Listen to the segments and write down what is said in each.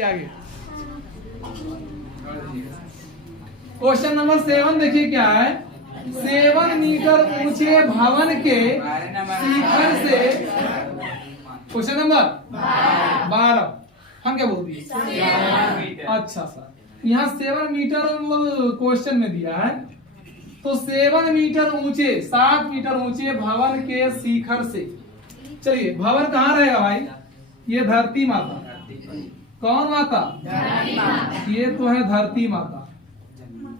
आगे question number 7 देखिए क्या है। 7 मीटर ऊंचे भवन के शिखर से क्वेश्चन नंबर 12 हम क्या बोल दिए। अच्छा सर यहाँ 7 मीटर क्वेश्चन में दिया है तो 7 मीटर ऊंचे 7 मीटर ऊंचे भवन के शिखर से। चलिए भवन कहाँ रहेगा भाई? ये धरती माता। कौन माता? ये तो है धरती माता।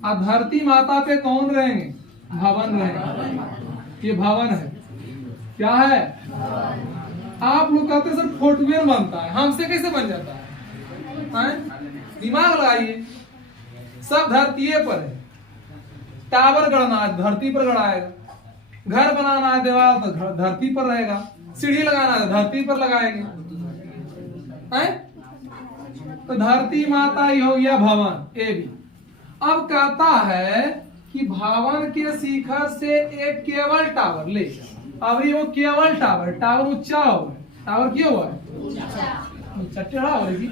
अब धरती माता पे कौन रहेंगे? भवन रहेंगे। ये भवन है। क्या है? आप लोग कहते सर फुटवेयर बनता है, हमसे कैसे बन जाता है? दिमाग लगाइए। सब धरती पर है। टावर गढ़ना है धरती पर गढ़ाएगा, घर बनाना है दीवार तो धरती पर रहेगा, सीढ़ी लगाना है धरती पर लगाएंगे। तो धरती माता ही हो गया भवन। ए भी अब कहता है कि भवन के शिखर से एक केबल टावर ले। अब ये वो केबल टावर ऊंचा हो गया। टावर क्यों हुआ है? ऊंचा टेढ़ा हो रही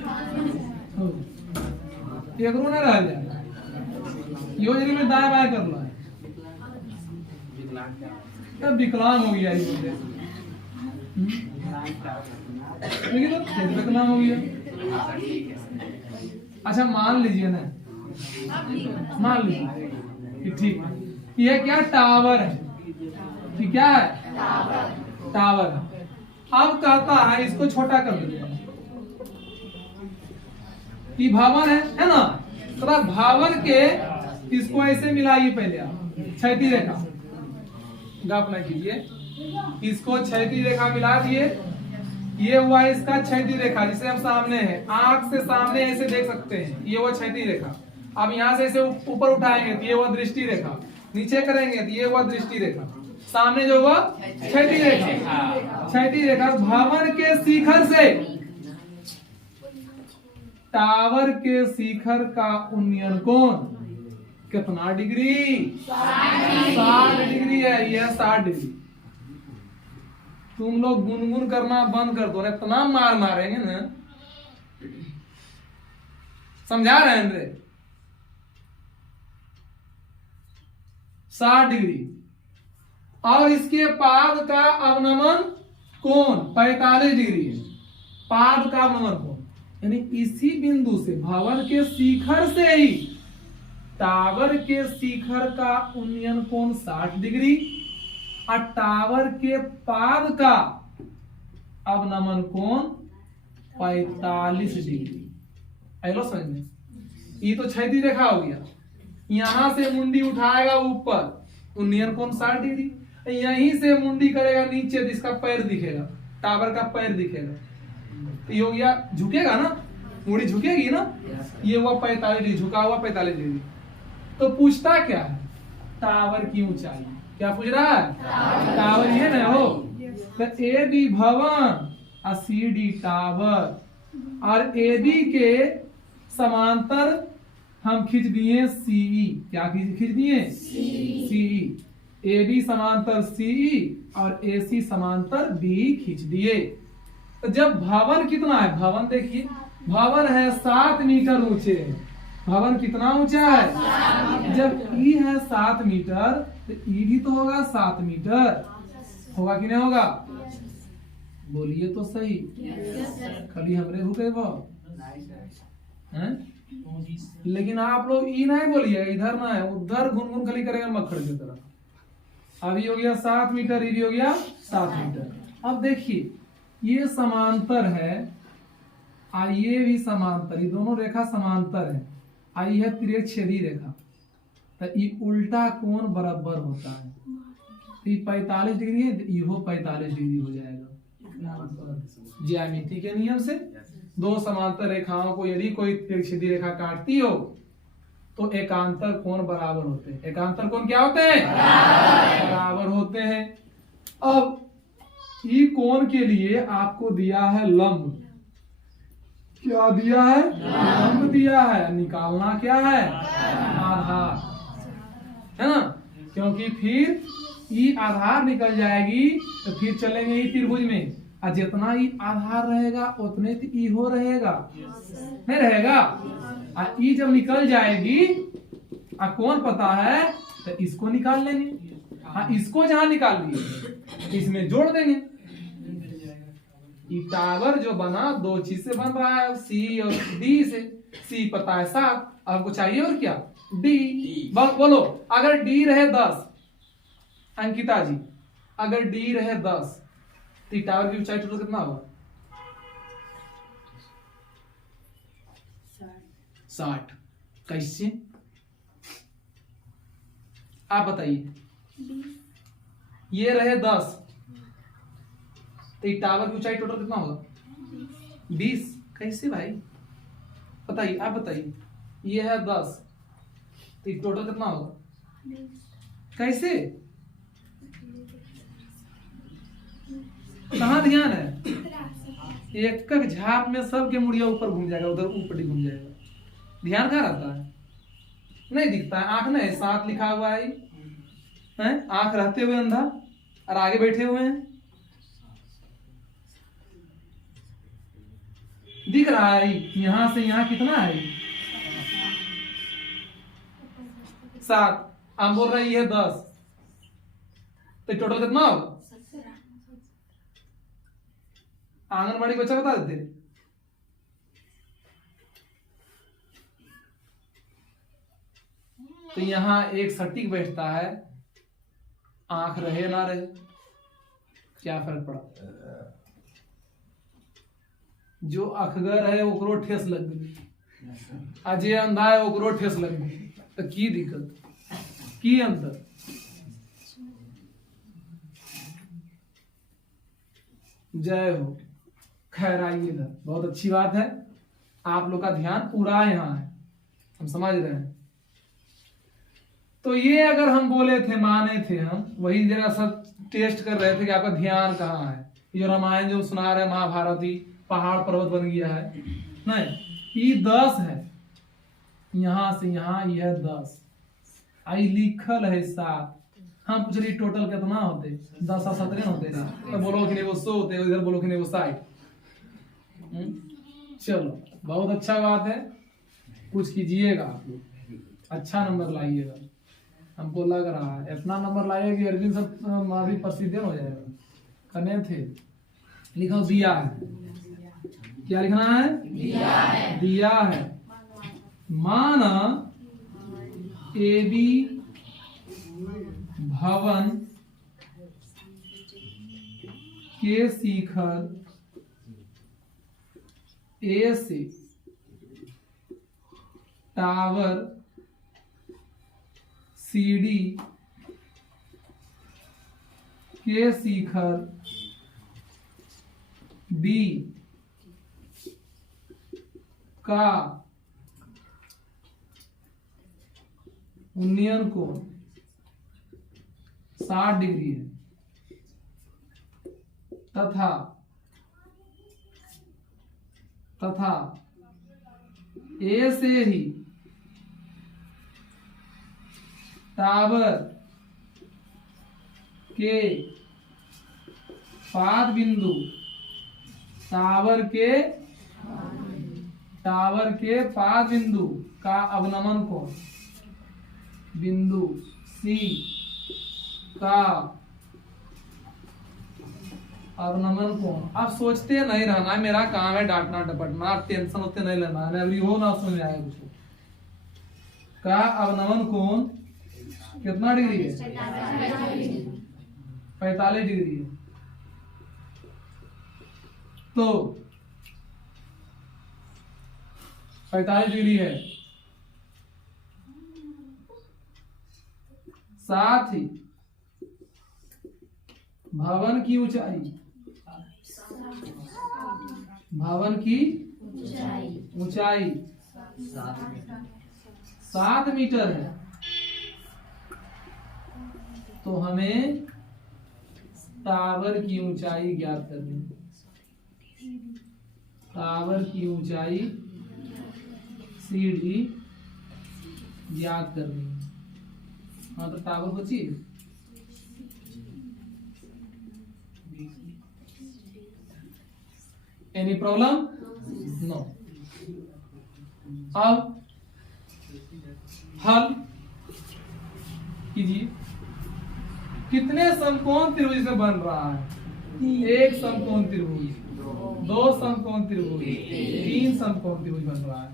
एक रू नहीं रह जाए। योजना में दाएं बाएं कर लो है। तब विकलांग हो गया ये लेकिन तो विकलांग हो गया। अच्छा मान लीजिए ना, मान लीजिए ठीक है ये क्या टावर है कि क्या है? टावर है। अब कहता है इसको छोटा कर दीजिए कि भवन है ना। तो भवन के इसको ऐसे मिलाइए। पहले आप क्षैतिज रेखा गाप ना कीजिए। इसको क्षैतिज रेखा मिला दिए। ये हुआ इसका क्षैतिज रेखा जिसे हम सामने है, आंख से सामने ऐसे देख सकते हैं। ये वो क्षैतिज रेखा। अब यहाँ से ऐसे ऊपर उठाएंगे तो ये हुआ दृष्टि रेखा, नीचे करेंगे तो ये हुआ दृष्टि रेखा, सामने जो हुआ क्षैतिज रेखा। क्षैतिज रेखा भवन के शिखर से टावर के शिखर का उन्नयन कोण कितना डिग्री? 60 डिग्री है। यह 60 डिग्री। तुम लोग गुनगुन करना बंद कर दो, इतना मार मारेंगे ना। समझा रहे हैं? 60 डिग्री। और इसके पाद का अवनमन कोण 45 डिग्री है। पाद का अवनमन कोण यानी इसी बिंदु से भवन के शिखर से ही टावर के शिखर का उन्नयन कोण 60 डिग्री और टावर के पाद का अवनमन कोण 45 डिग्री। आइलो समझ में? ये तो क्षैतिज रेखा हो गया। यहां से मुंडी उठाएगा ऊपर, उन्नयन कोण 60 डिग्री। यहीं से मुंडी करेगा नीचे, जिसका पैर दिखेगा, टावर का पैर दिखेगा। तो ये हो गया, झुकेगा ना, मुड़ी झुकेगी ना। ये हुआ 45 डिग्री, झुका हुआ 45 डिग्री। तो पूछता क्या है? टावर की ऊंचाई। क्या पूछ रहा है? टावर ये ना हो। तो ए बी भवन और सी डी टावर और ए बी के समांतर हम खींच दिए सीई। क्या खींच दिए? सीई। ए बी समांतर सीई और ए सी समांतर बी खींच दिए। तो जब भवन कितना है? भवन देखिए, भवन है 7 मीटर ऊंचे। भवन कितना ऊंचा है? जब ई है 7 मीटर तो ई भी तो होगा 7 मीटर। होगा कि नहीं होगा? बोलिए तो सही। खाली हमरे रुके वो हैं? लेकिन आप लोग ई नहीं बोलिए, इधर ना है उधर गुनगुन खाली करेगा मक्खड़ की तरह। अभी हो गया 7 मीटर, ये भी हो गया 7 मीटर। अब देखिए ये समांतर है और ये भी समांतर, ये दोनों रेखा समांतर है। आई है तिरछेदी रेखा। तो ये उल्टा कोण बराबर होता है। तो ये 45 डिग्री है, ये 45 डिग्री हो जाएगा। ज्यामिति के नियम से दो समांतर रेखाओं को यदि कोई तिरछेदी रेखा काटती हो तो एकांतर कोण बराबर होते हैं। एकांतर कोण क्या होते हैं? बराबर होते हैं। अब ई कोण के लिए आपको दिया है लंब। क्या दिया है? लंब दिया है। निकालना क्या है? आधार, है ना। क्योंकि फिर ई आधार निकल जाएगी तो फिर चलेंगे ई त्रिभुज में। और जितना ई आधार रहेगा उतने तो ई हो रहेगा, नहीं रहेगा। और ई जब निकल जाएगी कौन पता है तो इसको निकाल लेंगे। हाँ, इसको जहां निकाल लिए इसमें जोड़ देंगे। ये टावर जो बना दो चीज से बन रहा है, सी और डी से। सी पता है 7, आपको चाहिए और क्या डी। बोलो अगर डी रहे 10, अंकिता जी अगर डी रहे 10 तो टावर की ऊंचाई टोटल कितना होगा? 60। कैसे आप बताइए। ये रहे 10 तो टावर की ऊंचाई टोटल कितना होगा? 20। कैसे भाई बताइए, आप बताइए। ये है 10 तो टोटल कितना होगा? कैसे? कहाँ ध्यान है? एक एक झाप में सबके मुड़िया ऊपर घूम जाएगा, उधर ऊपर घूम जाएगा। ध्यान कहाँ रहता है? नहीं दिखता है। आंख नहीं, 7 लिखा हुआ है, आंख रहते हुए अंधा और आगे बैठे हुए हैं। दिख रहा है यहां से यहां कितना है? 7। हम बोल रहे हैं 10 तो टोटल कितना होगा? आंगनबाड़ी बच्चा बता देते। तो यहां एक सटीक बैठता है, आंख रहे ना रहे क्या फर्क पड़ा? जो अखगर है ओकरो ठेस लग गई, अजय अंधा है ओकरो ठेस लग गई, तो की दिक्कत की अंतर? जय हो। खैर आइए इधर, बहुत अच्छी बात है, आप लोग का ध्यान पूरा यहाँ है, हम समझ रहे हैं। तो ये अगर हम बोले थे, माने थे हम, वही जरा सब टेस्ट कर रहे थे कि आपका ध्यान कहाँ है। ये रामायण जो सुना रहे महाभारती, पहाड़ पर्वत बन गया है नहीं, ये 10 है, यहां से यहां यह 10, आई लिखल है 7। हम पूछ रही टोटल कितना होते? 10 और 17 होते ना, तो बोलो कि नहीं वो 100 होते, इधर बोलो कि नहीं वो 60। चलो बहुत अच्छा बात है, कुछ कीजिएगा आप लोग, अच्छा नंबर लाइएगा, हमको लग रहा है इतना नंबर लाइएगा कि अर्जुन सब अभी प्रसिद्ध हो जाएगा। करने थे लिखो दिया है, क्या लिखना है? दिया है। दिया है। माना एबी भवन के शिखर ए से टावर सीडी के शिखर बी का उन्नयन कोण 60 डिग्री है तथा ए से ही टावर के पाद बिंदु टावर के पाद बिंदु का अवनमन कोण बिंदु सी का अवनमन कोण। अब सोचते नहीं रहना, मेरा काम है डांटना डपटना, टेंशन होते नहीं लेना है, अभी हो ना समझ में आएगा कुछ। का अवनमन कोण कितना डिग्री है? 45 डिग्री है। तो 45 डिग्री है, साथ ही भवन की ऊंचाई 7 मीटर है। तो हमें टावर की ऊंचाई ज्ञात करनी, टावर की ऊंचाई सीढ़ी ज्ञात करनी। हाँ तो टावर बची एनी प्रॉब्लम? नो। अब हल कीजिए। कितने समकोण त्रिभुज से बन रहा है? एक समकोण त्रिभुज, दो समकोण त्रिभुज, तीन समकोण त्रिभुज बन रहा है।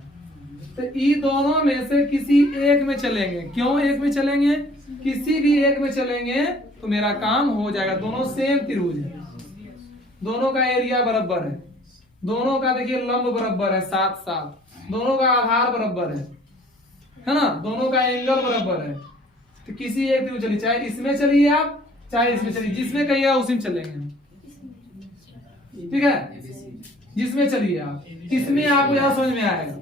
तो इन दोनों में से किसी एक में चलेंगे। क्यों एक में चलेंगे? किसी भी एक में चलेंगे तो मेरा काम हो जाएगा। दोनों सेम त्रिभुज है, दोनों का एरिया बराबर है, दोनों का देखिए लंब बराबर है 7-7, दोनों का आधार बराबर है ना, दोनों का एंगल बराबर है। तो किसी एक त्रिभुज चलिए, चाहे इसमें चलिए आप, चाहे इसमें चलिए, जिसमें कहिएगा उसी में चलेंगे। ठीक है, जिसमें चलिए आप, इसमें आपको ज्यादा समझ में आएगा,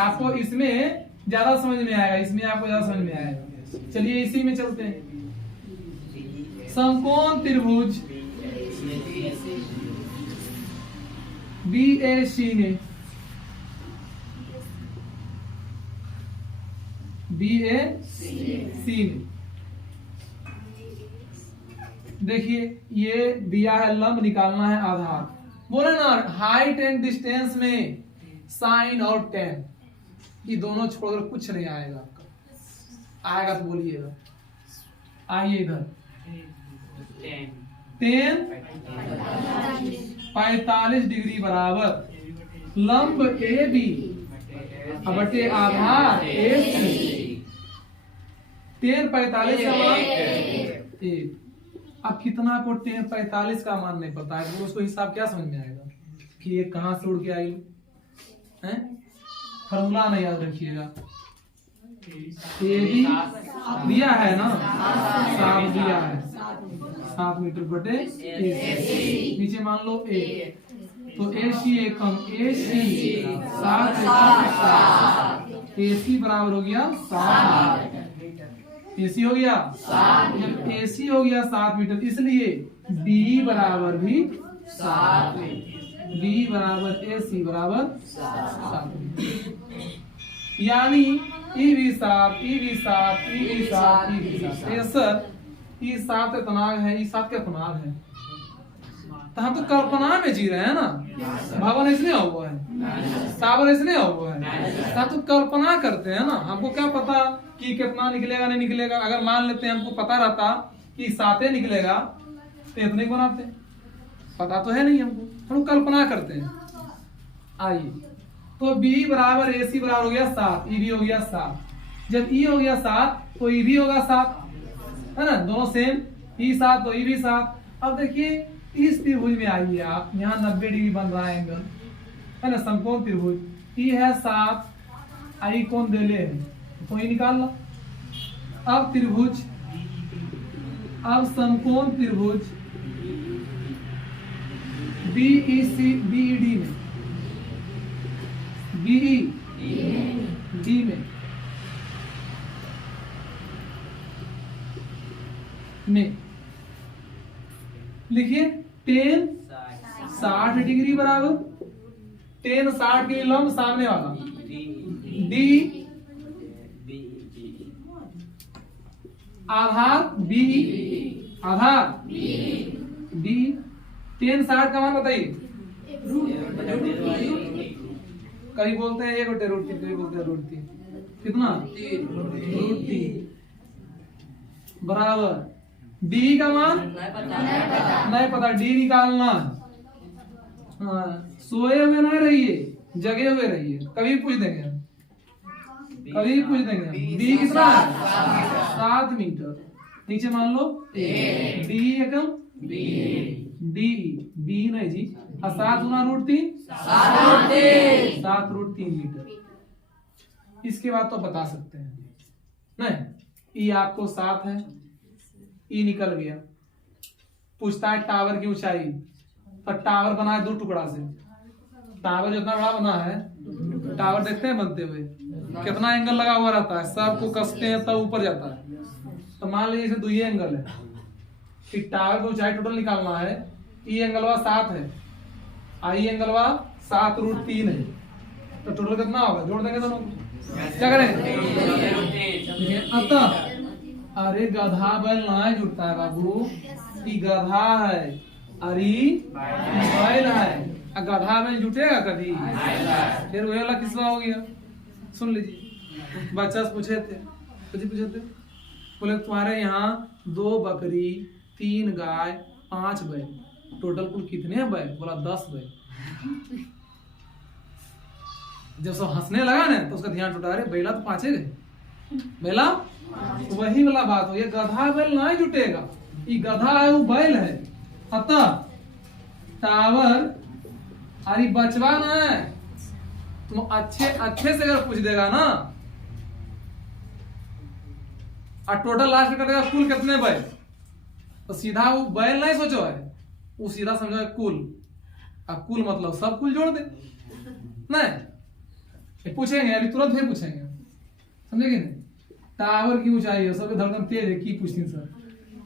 आपको इसमें ज्यादा समझ में आएगा, इसमें आपको ज्यादा समझ में आएगा। चलिए इसी में चलते हैं। समकोण त्रिभुज BAC में, BAC में देखिए ये दिया है लंब, निकालना है आधार। बोले ना हाइट एंड डिस्टेंस में साइन और टेन, ये दोनों छोड़कर कुछ नहीं आएगा आपका। आएगा तो बोलिएगा। आइए इधर, 45 डिग्री बराबर लंब AB बटे आधार AC। 45 का मान 1। अब कितना को 45 का मान नहीं पता है तो उसको हिसाब क्या समझ में आएगा कि ये कहां से उड़ के आई है? फॉर्मूला नहीं याद रखिएगा। AB दिया है ना, 7 दिया है, 7 मीटर बटे AC। नीचे मान लो A, तो AC एकम, AC 7 AC बराबर हो गया 7। AC हो गया 7। जब AC हो गया 7 मीटर, इसलिए B बराबर भी 7, B बराबर AC बराबर 7 मीटर। यानी E भी 7, E भी 7, E भी 7, E भी 7। सर E 7 तनाव है, E 7 का तनाव है। तो हम तो कल्पना में जी रहे हैं ना, भवन इसलिए हुआ है, टावर इसलिए हुआ है, हम तो कल्पना करते हैं ना। हमको क्या पता कि कितना निकलेगा नहीं निकलेगा। अगर मान लेते हैं हमको पता रहता कि 7 निकलेगा तो इतने बनाते, पता तो है नहीं हमको, हम कल्पना करते हैं। आइए, तो B बराबर AC बराबर हो गया 7, E भी हो गया 7। जब E हो गया 7 तो E भी होगा 7, है ना, दोनों सेम। E 7 तो E भी 7। अब देखिए इस त्रिभुज में आइए आप, यहाँ 90 डिग्री बन रहा है एंगल, है ना, समकोण त्रिभुज। E है 7, I कोण देले है तो ये निकाल लो। अब त्रिभुज, अब समकोण त्रिभुज BED में, BED में लिखिए tan 60 डिग्री बराबर, tan 60 के लंब सामने वाला D, Aadhaar BE, Aadhaar B। tan 60 का मान बताइए। कभी बोलते हैं 1/√3, कभी बोलते हैं √3। कितना? √3 बराबर D का मान नहीं पता, D निकालना। हाँ, सोए हुए ना रहिए, जगे हुए रहिए, कभी पूछ देंगे हम, कभी पूछ देंगे हम। D कितना है? 7 मीटर। नीचे मान लो D एकम D, B नहीं जी, 7 गुना √3, 7√3 मीटर। इसके बाद तो बता सकते हैं नहीं, E आपको 7 है, E निकल गया। पूछता है टावर की ऊंचाई, तो टावर बना है 2 टुकड़ा से। टावर जितना बड़ा बना है, टावर देखते हैं बनते हुए कितना एंगल लगा हुआ रहता है, सबको कसते हैं तब ऊपर जाता है। तो मान लीजिए इसे 2 एंगल है, कि टावर की ऊंचाई टोटल निकालना है। E एंगलवा 7 है, I एंगलवा 7√3 है, तो टोटल कितना होगा? जोड़ देंगे दोनों, क्या करेंगे? अतः अरे गधा बैल ना जुटता है बाबू, कि गधा है, अरे बैल है, गधा बैल जुटेगा कभी? फिर वही वाला किस्सा हो गया। सुन लीजिए, बच्चा से पूछे थे, बोले तुम्हारे यहाँ 2 बकरी, 3 गाय, 5 बैल, टोटल कुल कितने हैं बैल? बोला 10 बैल। जब सब हंसने लगा ना तो उसका ध्यान टूटा, अरे बैला तो 5 गए, बैला। तो वही वाला बात हो, ये गधा बैल नहीं जुटेगा, ये गधा है वो बैल है। अतः टावर अरे बचवा ना है, तुम अच्छे से अगर पूछ देगा ना, और टोटल लास्ट में करेगा कुल कितने बैल, तो सीधा वो बैल नहीं सोचो है, वो सीधा समझो है कुल। अब कुल मतलब सब कुल जोड़ दे, नहीं पूछेंगे अभी तुरंत फिर पूछेंगे, समझेंगे नहीं? टावर की ऊंचाई है, सबके धड़कन तेज है, की पूछती सर।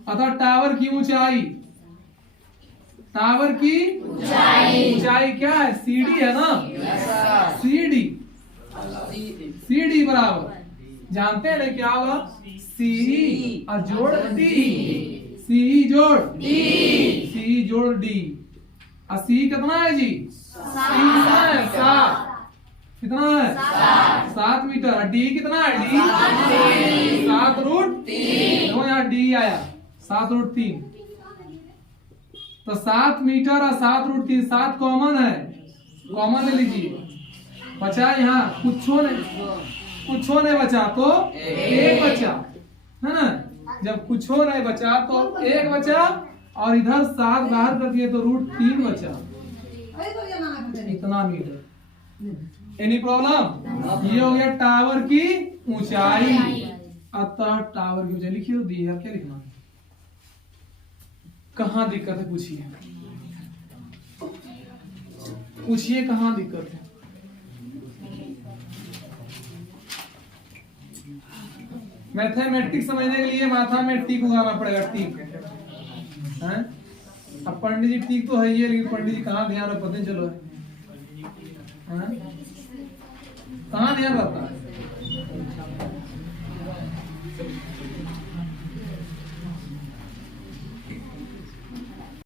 अतः टावर की ऊंचाई, टावर की ऊंचाई क्या है? सीढ़ी है ना, सीढ़ी बराबर, जानते हैं ना क्या होगा? सी और जोड़ डी, सी जोड़ डी। और सी कितना है जी? सी कितना है? 7। कितना है? 7 मीटर। डी कितना है? डी 7√3। देखो यहाँ डी आया 7√3, तो 7 मीटर और 7√3, 7 कॉमन है, कॉमन ले लीजिए। बचा यहाँ कुछ नहीं बचा तो 1 बचा, है ना? जब कुछ नहीं बचा तो 1 बचा, और इधर 7 बाहर कर दिए तो √3 बचा। इतना मीटर। Any problem? ये हो गया टावर की ऊंचाई। अतः टावर की ऊंचाई लिखिए, तो दी है, क्या लिखना है? कहाँ दिक्कत है पूछिए, पूछिए कहाँ दिक्कत है। मैथमेटिक्स समझने के लिए माथा में टीक उगाना पड़ेगा, टीक है। अब पंडित जी टीक तो है ही है, लेकिन पंडित जी कहाँ ध्यान रख पाते? चलो कहाँ ध्यान रहता है?